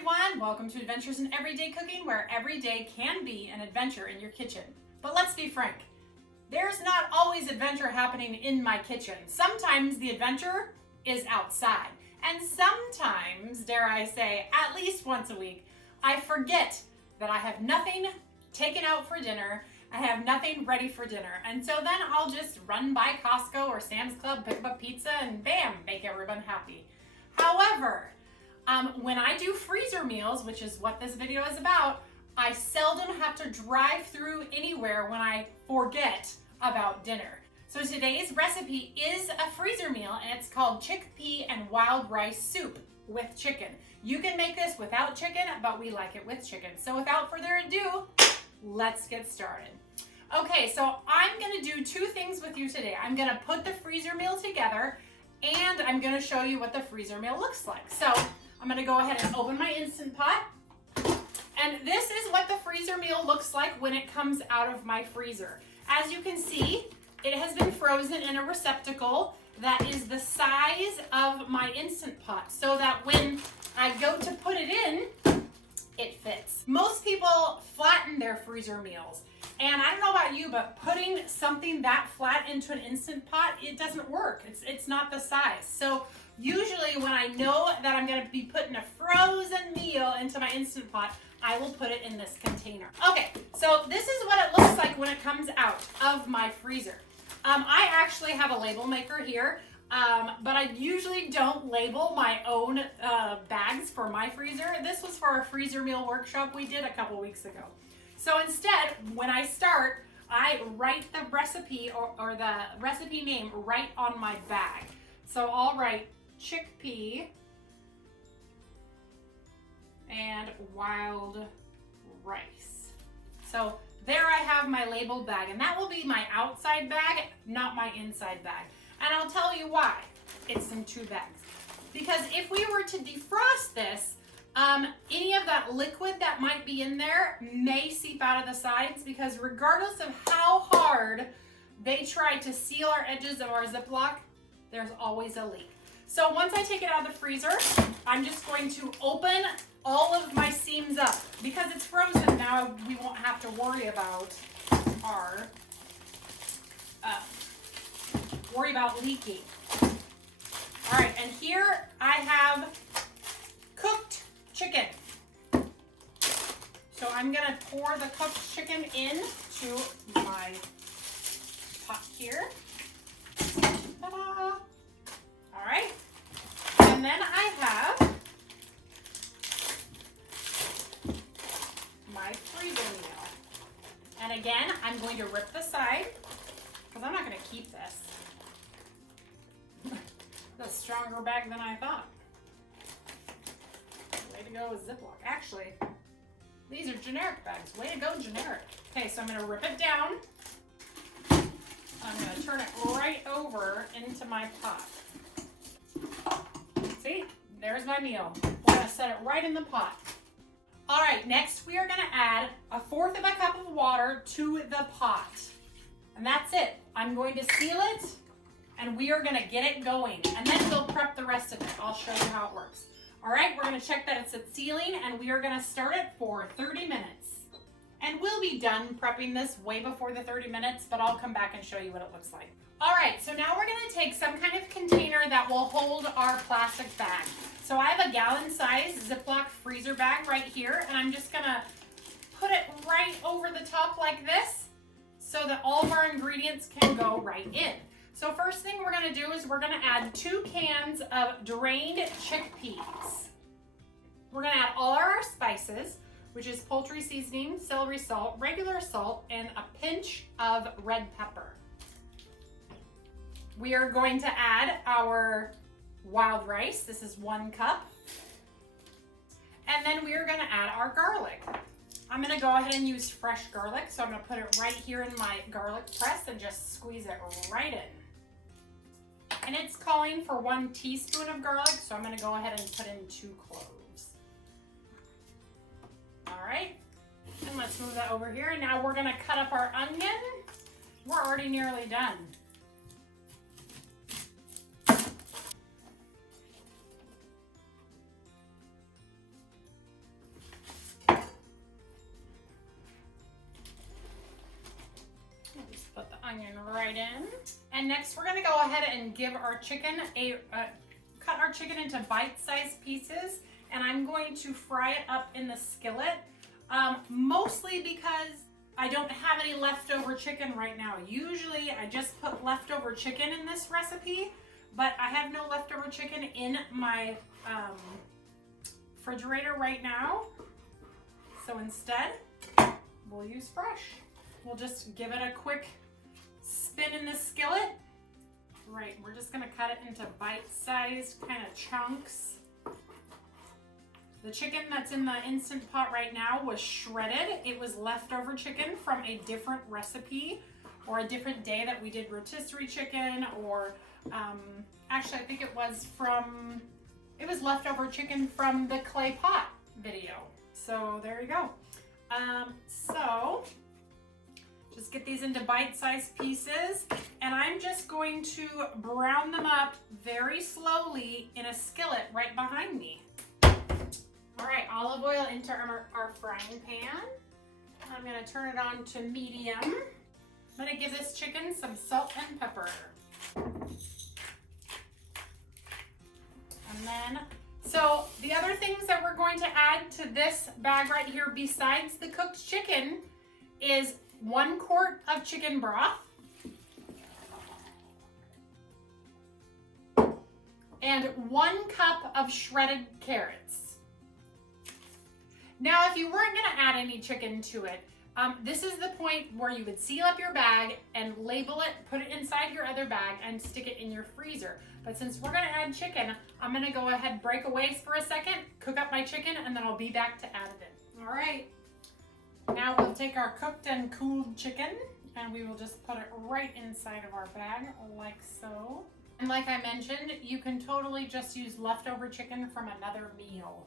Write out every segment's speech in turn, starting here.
everyone, welcome to Adventures in Everyday Cooking, where every day can be an adventure in your kitchen. But let's be frank, there's not always adventure happening in my kitchen. Sometimes the adventure is outside, and sometimes, dare I say, at least once a week, I forget that I have nothing taken out for dinner. I have nothing ready for dinner, and so then I'll just run by Costco or Sam's Club, pick up a pizza, and bam, make everyone happy. However, when I do freezer meals, which is what this video is about, I seldom have to drive through anywhere when I forget about dinner. So today's recipe is a freezer meal, and it's called chickpea and wild rice soup with chicken. You can make this without chicken, but we like it with chicken. So without further ado, let's get started. Okay, so I'm gonna do two things with you today. I'm gonna put the freezer meal together, and I'm gonna show you what the freezer meal looks like. So I'm gonna go ahead and open my Instant Pot. And this is what the freezer meal looks like when it comes out of my freezer. As you can see, it has been frozen in a receptacle that is the size of my Instant Pot, so that when I go to put it in, it fits. Most people flatten their freezer meals. And I don't know about you, but putting something that flat into an Instant Pot, it doesn't work. It's not the size. So usually when I know that I'm gonna be putting a frozen meal into my Instant Pot, I will put it in this container. Okay, so this is what it looks like when it comes out of my freezer. I actually have a label maker here, but I usually don't label my own bags for my freezer. This was for a freezer meal workshop we did a couple weeks ago. So instead, when I start, I write the recipe or the recipe name right on my bag. So I'll write chickpea and wild rice. So there I have my labeled bag, and that will be my outside bag, not my inside bag. And I'll tell you why it's in two bags. Because if we were to defrost this, any of that liquid that might be in there may seep out of the sides, because regardless of how hard they try to seal our edges of our Ziploc, there's always a leak. So once I take it out of the freezer, I'm just going to open all of my seams up. Because it's frozen now, we won't have to worry about our leaking. All right, and here I have cooked chicken. So I'm gonna pour the cooked chicken into my pot here. Ta-da! All right, and then I have my freezer meal. And again, I'm going to rip the side, because I'm not gonna keep this. It's a stronger bag than I thought. Way to go with Ziploc. Actually, these are generic bags. Way to go, generic. Okay, so I'm gonna rip it down. I'm gonna turn it right over into my pot. See, there's my meal. We're gonna set it right in the pot. All right, next we are gonna add 1/4 of a cup of water to the pot. And that's it. I'm going to seal it, and we are gonna get it going. And then we'll prep the rest of it. I'll show you how it works. All right, we're gonna check that it's at sealing, and we are gonna start it for 30 minutes. And we'll be done prepping this way before the 30 minutes, but I'll come back and show you what it looks like. All right, so now we're gonna take some kind of container that will hold our plastic bag. So I have a gallon-sized Ziploc freezer bag right here, and I'm just gonna put it right over the top like this so that all of our ingredients can go right in. So first thing we're gonna do is we're gonna add 2 cans of drained chickpeas. We're gonna add all our spices, which is poultry seasoning, celery salt, regular salt, and a pinch of red pepper. We are going to add our wild rice. This is 1 cup. And then we are gonna add our garlic. I'm gonna go ahead and use fresh garlic, so I'm gonna put it right here in my garlic press and just squeeze it right in. And it's calling for 1 teaspoon of garlic, so I'm gonna go ahead and put in 2 cloves. All right, and let's move that over here. And now we're gonna cut up our onion. We're already nearly done. right in. And next we're gonna go ahead and give our chicken cut our chicken into bite-sized pieces, and I'm going to fry it up in the skillet, mostly because I don't have any leftover chicken right now. Usually I just put leftover chicken in this recipe, but I have no leftover chicken in my refrigerator right now. So instead, we'll use fresh. We'll just give it a quick spin in the skillet. Right, we're just gonna cut it into bite-sized kind of chunks. The chicken that's in the Instant Pot right now was shredded. It was leftover chicken from a different recipe or a different day that we did rotisserie chicken, or actually I think it was leftover chicken from the clay pot video. So there you go. So just get these into bite-sized pieces, and I'm just going to brown them up very slowly in a skillet right behind me. All right, olive oil into our frying pan. I'm gonna turn it on to medium. I'm gonna give this chicken some salt and pepper. And then, so the other things that we're going to add to this bag right here besides the cooked chicken is 1 quart of chicken broth and 1 cup of shredded carrots. Now, if you weren't gonna add any chicken to it, this is the point where you would seal up your bag and label it, put it inside your other bag, and stick it in your freezer. But since we're gonna add chicken, I'm gonna go ahead, break away for a second, cook up my chicken, and then I'll be back to add it in. All right, now we'll take our cooked and cooled chicken, and we will just put it right inside of our bag, like so. And like I mentioned, you can totally just use leftover chicken from another meal.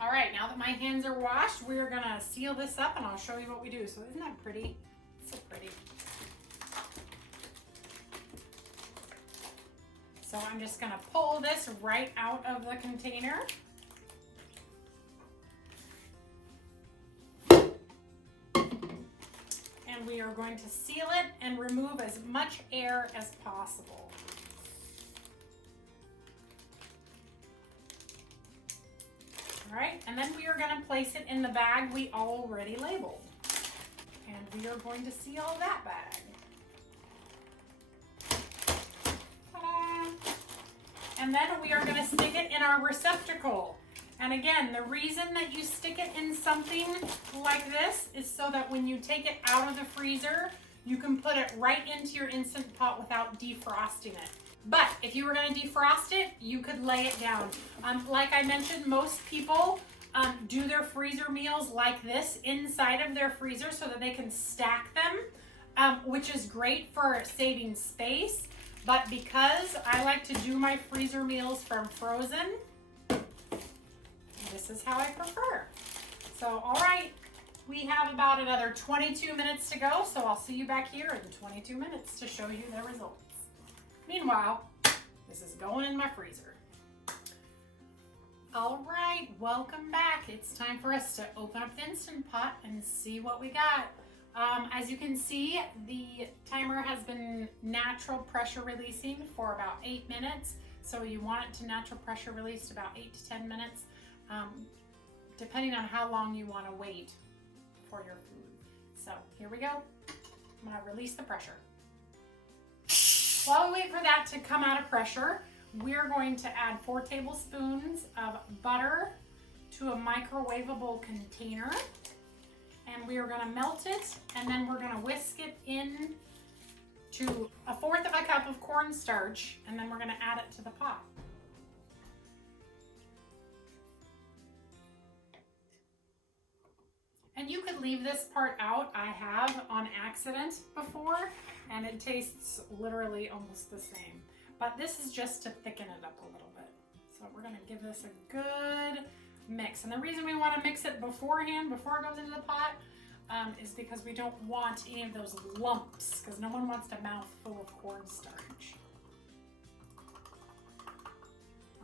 All right, now that my hands are washed, we're gonna seal this up and I'll show you what we do. So isn't that pretty? So pretty. So I'm just gonna pull this right out of the container. And we are going to seal it and remove as much air as possible. All right, and then we are going to place it in the bag we already labeled. And we are going to seal that bag. Ta-da! And then we are going to stick it in our receptacle. And again, the reason that you stick it in something like this is so that when you take it out of the freezer, you can put it right into your Instant Pot without defrosting it. But if you were going to defrost it, you could lay it down. Like I mentioned, most people do their freezer meals like this inside of their freezer so that they can stack them, which is great for saving space. But because I like to do my freezer meals from frozen, this is how I prefer. So, all right, we have about another 22 minutes to go, so I'll see you back here in 22 minutes to show you the results. Meanwhile, this is going in my freezer. All right, welcome back. It's time for us to open up the Instant Pot and see what we got. As you can see, the timer has been natural pressure releasing for about 8 minutes. So you want it to natural pressure release about 8 to 10 minutes, depending on how long you want to wait for your food. So here we go. I'm gonna release the pressure. While we wait for that to come out of pressure, we're going to add 4 tablespoons of butter to a microwavable container. And we are going to melt it, and then we're going to whisk it in to 1/4 of a cup of cornstarch, and then we're going to add it to the pot. And you could leave this part out. I have on accident before, and it tastes literally almost the same. But this is just to thicken it up a little bit. So we're gonna give this a good mix. And the reason we wanna mix it beforehand, before it goes into the pot, is because we don't want any of those lumps, because no one wants a mouthful of cornstarch.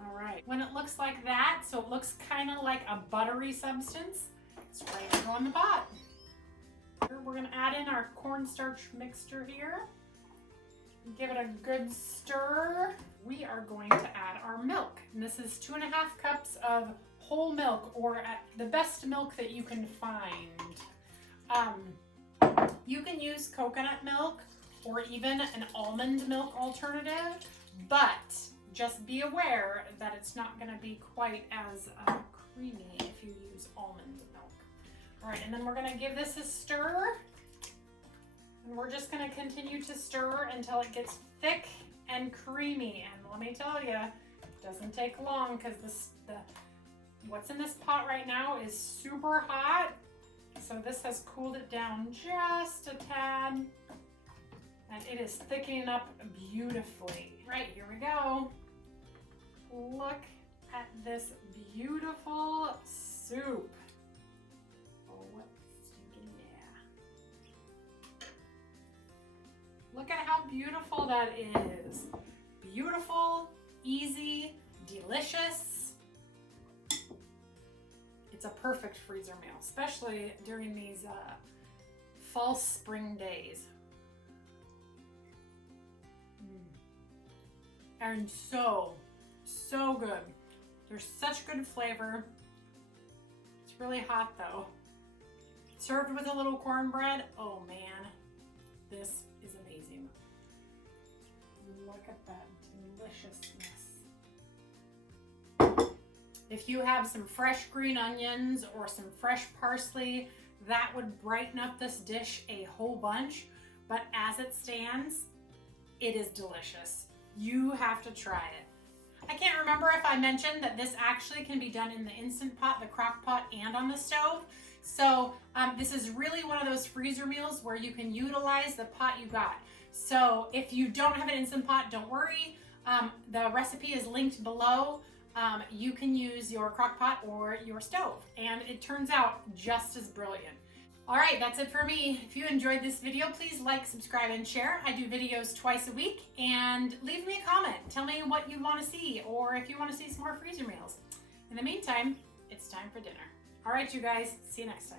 All right, when it looks like that, so it looks kind of like a buttery substance, it's ready to go in the pot. We're gonna add in our cornstarch mixture here. Give it a good stir. We are going to add our milk. And this is 2.5 cups of whole milk, or the best milk that you can find. You can use coconut milk or even an almond milk alternative, but just be aware that it's not going to be quite as creamy if you use almond milk. All right, and then we're going to give this a stir. And we're just going to continue to stir until it gets thick and creamy. And let me tell you, it doesn't take long because what's in this pot right now is super hot. So this has cooled it down just a tad. And it is thickening up beautifully. Right, here we go. Look at this beautiful soup. Oh, what stinking yeah. Look at how beautiful that is. Beautiful, easy, delicious. It's a perfect freezer meal, especially during these fall spring days. And so good. There's such good flavor. It's really hot though. Served with a little cornbread, oh man, this is amazing. Look at that deliciousness. If you have some fresh green onions or some fresh parsley, that would brighten up this dish a whole bunch, but as it stands, it is delicious. You have to try it. I can't remember if I mentioned that this actually can be done in the Instant Pot, the crock pot, and on the stove. So this is really one of those freezer meals where you can utilize the pot you got. So if you don't have an Instant Pot, don't worry. The recipe is linked below. You can use your crock pot or your stove, and it turns out just as brilliant. All right, that's it for me. If you enjoyed this video, please like, subscribe, and share. I do videos twice a week, and leave me a comment. Tell me what you want to see, or if you want to see some more freezer meals. In the meantime, it's time for dinner. All right, you guys, see you next time.